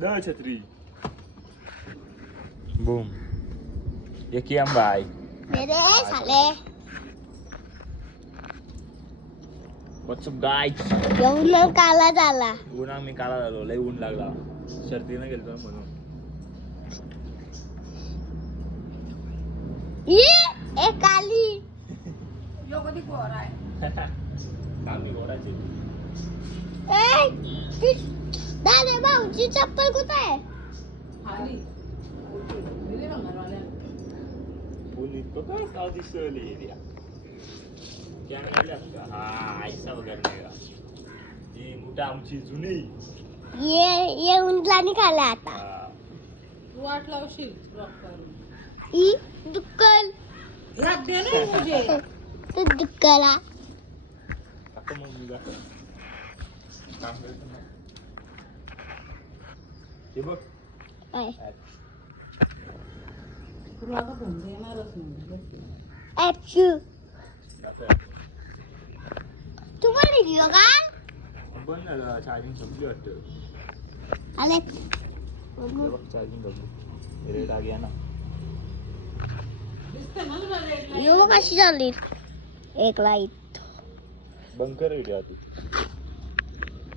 The छत्री boom ये की आंबा आहे मेरे साले व्हॉट्सअप गाइस येऊन काला झाला ऊन आम्ही काला झालो लय ऊन लागला शर्तीने गेलतो म्हणून ये एक काली यो कधी गोरा आहे आम्ही गोराचे ए दादा भाऊची चप्पल कुठे आहे खाली दिले रंगारवाल्या बोली तो काय साव दिसली एरिया क्या निघाली आपका हा ऐसा वगैरे निघा ही कुठं आमची जुनी ये उंटला निघाला आता हा. तू वाट लावशील रॉक करून ई दुक्कल रात दे ना मुझे तो दुक्कला आता मग मी जातो काम करतो ना हे बघ ओय तुला आता फोन देणारच नाही ॲप्शू जातो तुम्हाला दियो का बंद झालं चार्जिंग संपली वाटतं आले हे बघ चार्जिंग संपली रेड आ गया ना दिसते ना तुला रेड यो कशी झाली एक लाईट बंद कर व्हिडिओ आधी